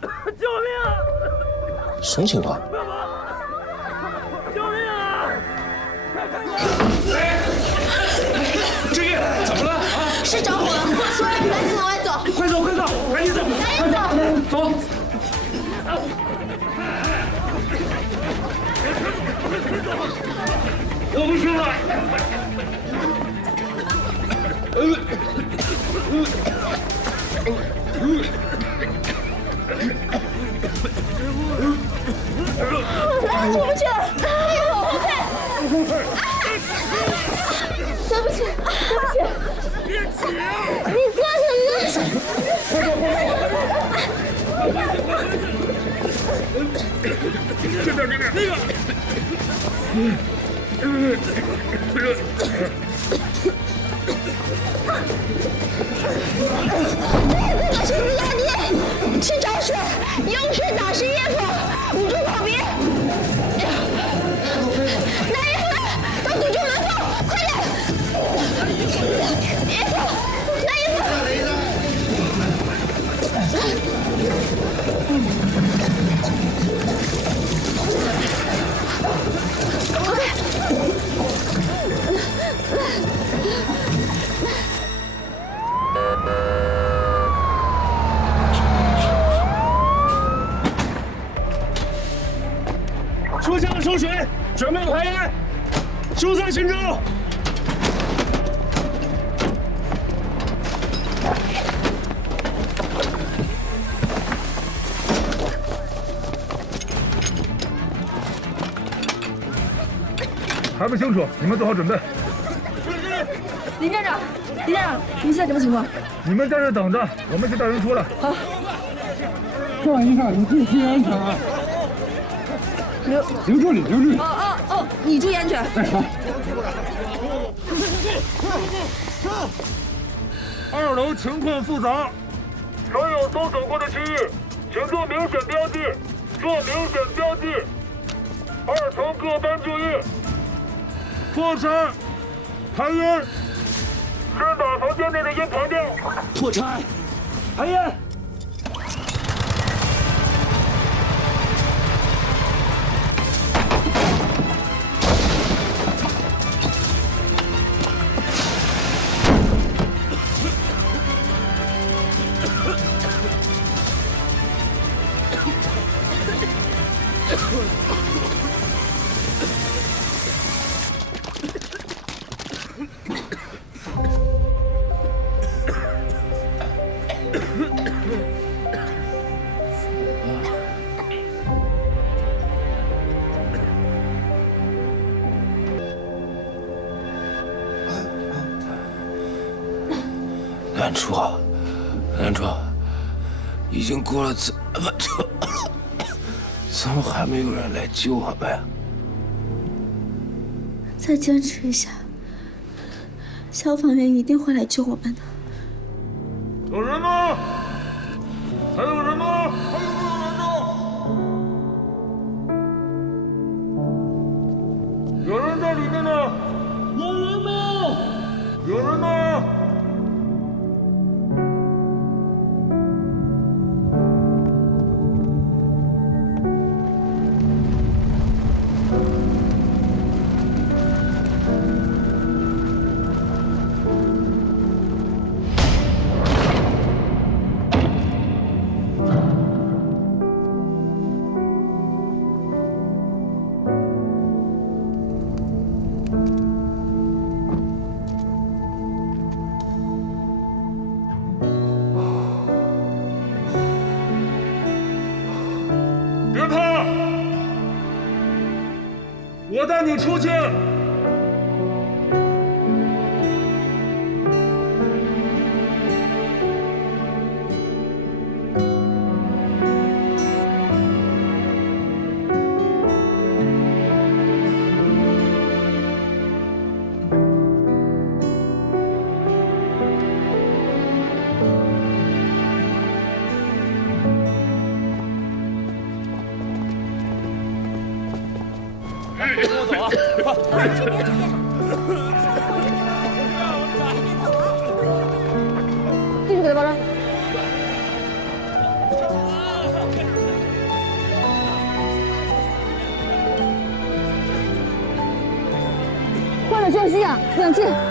救命！什么情况？救命啊！志毅，怎么了？啊，是着火了，所有人赶紧往外走！快走，快走，赶紧走，赶紧走！走。我不行了。出不去了！哎呦，后退！对不起，对不起！你干什么？这边，这边，那个。出枪收水，准备排烟，疏散群众。还不清楚，你们做好准备。林站长，林站长，你们现在什么情况？你们在这等着，我们去带人出来。好。转一下，你注意安全啊！刘刘助理，刘助理。哦哦哦，你注意安全。哎，好。二楼情况复杂，所有搜索过的区域，请做明显标记，做明显标记。二层各班注意，破拆，排烟，先把房间内的烟排掉。破拆，排烟。南初，南初，已经过了这么久，怎么还没有人来救我们呀？再坚持一下，消防员一定会来救我们的。有人吗？还有人我带你出去。跟我走啊快给他包扎点休息啊冷静。